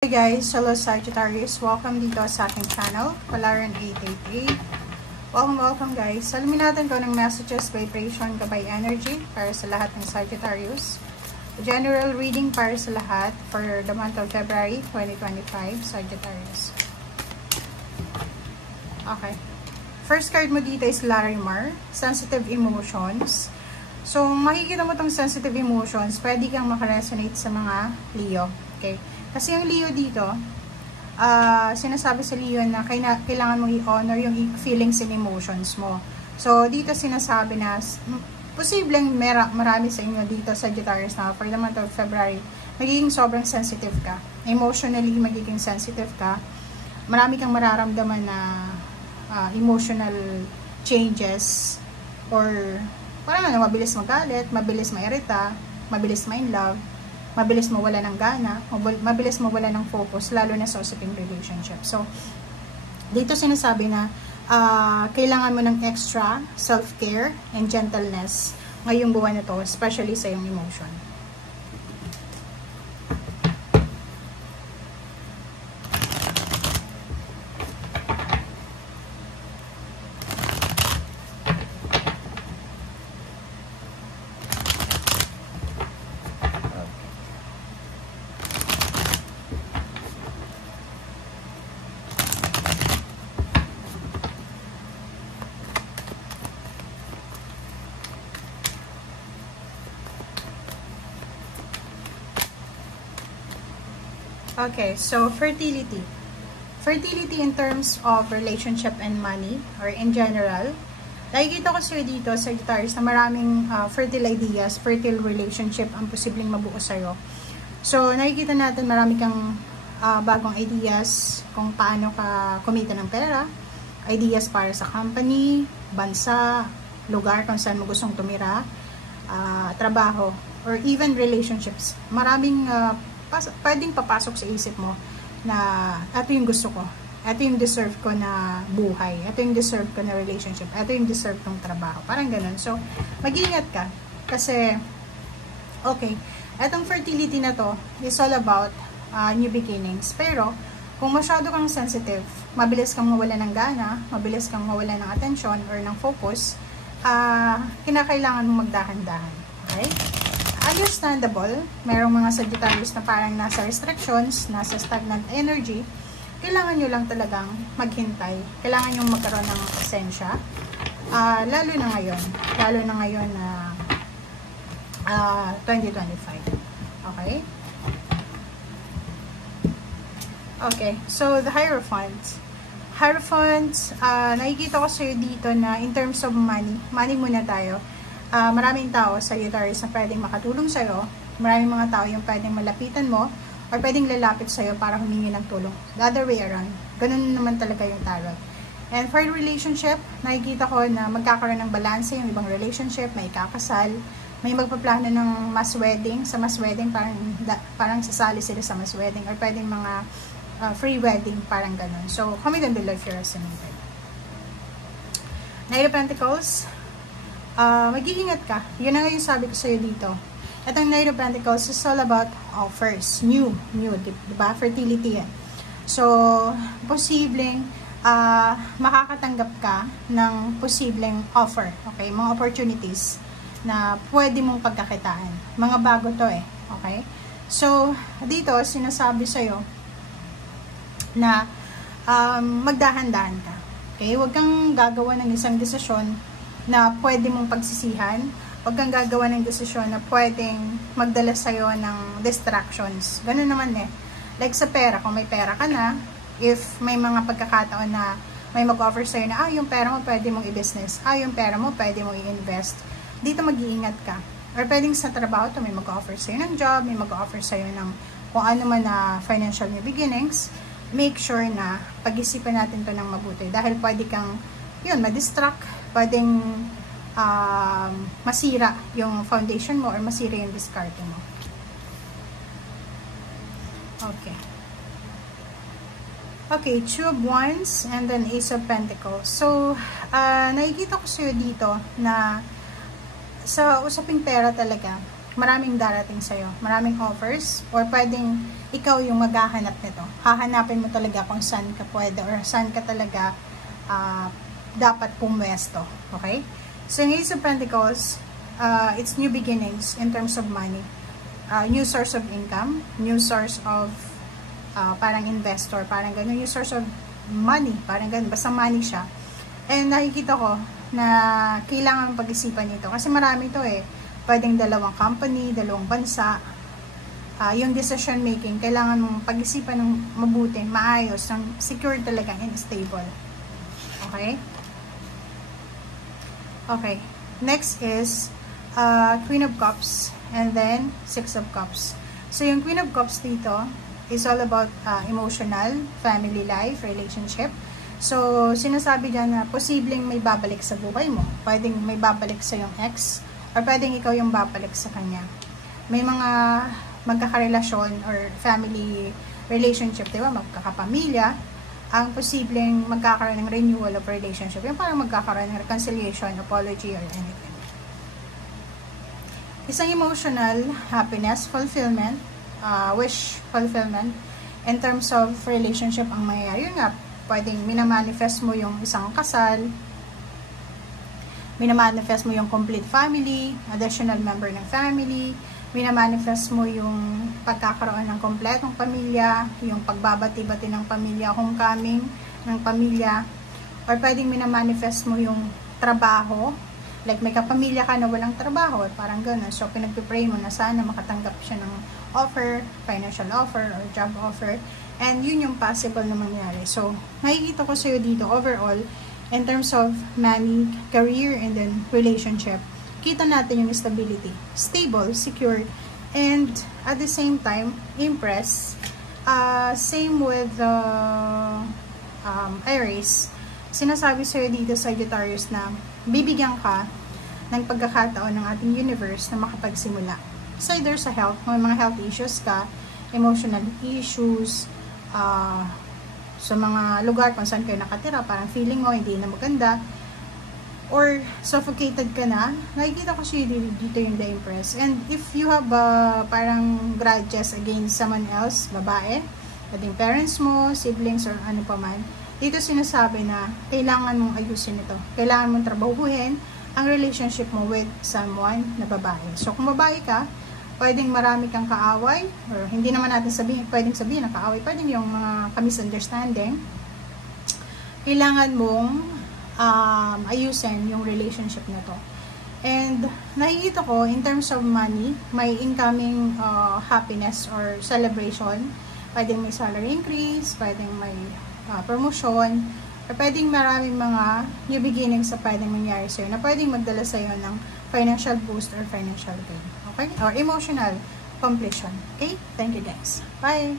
Hi guys, hello Sagittarius, welcome dito sa aking channel, Palaran 888. Welcome guys. Alamin natin kung anong messages, vibration, gabay energy para sa lahat ng Sagittarius. General reading para sa lahat for the month of February 2025, Sagittarius. Okay. First card mo dito is Larimar, sensitive emotions. So, makikita mo tong sensitive emotions, pwede kang makaresonate sa mga Leo. Okay? Kasi yung Leo dito, sinasabi sa Leo na kailangan mong i-honor yung feelings and emotions mo. So, dito sinasabi na posibleng marami sa inyo dito, Sagittarius, na for the month of February, magiging sobrang sensitive ka. Emotionally, magiging sensitive ka. Marami kang mararamdaman na emotional changes or parang mabilis magalit, mabilis mairita, mabilis ma-in-love, mabilis mawala ng gana, mabilis mawala ng focus, lalo na sa usaping relationship. So, dito sinasabi na kailangan mo ng extra self-care and gentleness ngayong buwan na to, especially sa iyong emotion. Okay, so fertility. Fertility in terms of relationship and money, or in general. Nakikita ko sa'yo dito, Sagittarius, na maraming fertile ideas, fertile relationship ang posibleng mabuo sa'yo. So, nakikita natin marami kang bagong ideas kung paano ka kumita ng pera, ideas para sa company, bansa, lugar kung saan mo gustong tumira, trabaho, or even relationships. Maraming pwedeng papasok sa isip mo na ito yung gusto ko, ito yung deserve ko na buhay, ito yung deserve ko na relationship, ito yung deserve kong trabaho, parang ganun. So, mag-iingat ka kasi okay, etong fertility na to is all about new beginnings, pero kung masyado kang sensitive, mabilis kang mawala ng gana, mabilis kang mawala ng attention or ng focus, kinakailangan mo magdahan-dahan. Okay? Understandable, mayroong mga Sagittarius na parang nasa restrictions, nasa stagnant energy. Kailangan nyo lang talagang maghintay. Kailangan nyo magkaroon ng pasensya. Lalo na ngayon na 2025. Okay? Okay, so the Hierophant. Hierophant, nakikita ko sa'yo dito na in terms of money muna tayo. Maraming tao sa Sagittarius na pwedeng makatulong sa'yo. Maraming mga tao yung pwedeng malapitan mo or pwedeng lalapit sa'yo para humingi ng tulong. The other way around. Ganun naman talaga yung tarot. And for relationship, nakikita ko na magkakaroon ng balance yung ibang relationship, may kakasal, may magpaplano ng mass wedding. Sa mass wedding, parang sasali sila sa mass wedding or pwedeng mga free wedding, parang ganun. So, comment down below if you're resonated. Knight of Pentacles, mag-iingat ka. Yun na nga yung sabi ko sa'yo dito. Itong Knight of Pentacles is all about offers. New, diba? Fertility yan. So, posibleng makakatanggap ka ng posibleng offer. Okay? Mga opportunities na pwede mong pagkakitaan. Mga bago to eh. Okay? So, dito, sinasabi sa'yo na magdahan-dahan ka. Okay? Huwag kang gagawa ng isang desisyon na pwede mong pagsisihan. Huwag kang gagawa ng desisyon na pwedeng magdala sa'yo ng distractions. Ganun naman eh. Like sa pera, kung may pera ka na, if may mga pagkakataon na may mag-offer sa'yo na, yung pera mo pwede mong i-business, yung pera mo pwede mong i-invest, dito mag-iingat ka. Or pwedeng sa trabaho to, may mag-offer sa'yo ng job, may mag-offer sa'yo ng kung ano man na financial new beginnings. Make sure na pag-isipan natin to ng mabuti. Dahil pwede kang, ma-distract, pwedeng masira yung foundation mo or masira yung discard mo. Okay. Okay, Two of Wands and then Ace of Pentacles. So, nakikita ko sa'yo dito na sa usaping pera talaga, maraming darating sa'yo, maraming offers, or pwedeng ikaw yung maghahanap nito. Hahanapin mo talaga kung saan ka pwede or saan ka talaga dapat pumwesto. Okay? So, yung Ace of Pentacles, it's new beginnings in terms of money. New source of income, new source of parang investor, parang gano'n, new source of money, parang gano'n, basta money siya. And nakikita ko na kailangan pag-isipan nito kasi marami to eh. Pwedeng dalawang company, dalawang bansa. Yung decision making, kailangan mong pag-isipan ng mabuti, maayos, ng secure talaga and stable. Okay? Okay. Next is Queen of Cups and then Six of Cups. So, yung Queen of Cups dito is all about emotional, family life, relationship. So, sinasabi dyan na posibleng may babalik sa buhay mo. Pwedeng may babalik sa yung ex, or pwedeng ikaw yung babalik sa kanya. May mga magkakarelasyon or family relationship, diba? Magkakapamilya, ang posibleng magkakaroon ng renewal of relationship. Yung parang magkakaroon ng reconciliation, apology, or anything. Isang emotional happiness, fulfillment, wish fulfillment, in terms of relationship ang mayayari. Yun nga, pwedeng minamanifest mo yung isang kasal, minamanifest mo yung complete family, additional member ng family, minamanifest mo yung pagkakaroon ng kompletong pamilya, yung pagbabati-bati ng pamilya, homecoming ng pamilya, or pwedeng minamanifest mo yung trabaho, like may kapamilya ka na walang trabaho, parang gano'n. So, pinagpipray mo na sana makatanggap siya ng offer, financial offer, or job offer. And yun yung possible na mangyari. So, nakikita ko sa'yo dito, overall, in terms of money, career, and then relationship, kita natin yung stability. Stable, secure, and at the same time, impress. Same with Aries. Sinasabi sa'yo dito, Sagittarius, na bibigyan ka ng pagkakataon ng ating universe na makapagsimula. So, either sa health, may mga health issues ka, emotional issues, sa mga lugar kung saan kayo nakatira, parang feeling mo hindi na maganda, or suffocated ka na, nakikita ko siya dito yung The Empress. And if you have parang grudges against someone else, babae, pwedeng parents mo, siblings, or ano pa man, dito sinasabi na kailangan mong ayusin ito. Kailangan mong trabahuhin ang relationship mo with someone na babae. So, kung babae ka, pwedeng marami kang kaaway, or hindi naman natin pwedeng sabihin na kaaway, pwedeng yung mga misunderstanding. Kailangan mong ayusin yung relationship na to. And nakikita ko, in terms of money, may incoming happiness or celebration. Pwedeng may salary increase, pwedeng may promotion, or pwedeng maraming mga new beginnings sa pwedeng mangyari sa'yo, na pwedeng magdala sa'yo ng financial boost or financial gain. Okay? Or emotional completion. Okay? Thank you guys. Bye!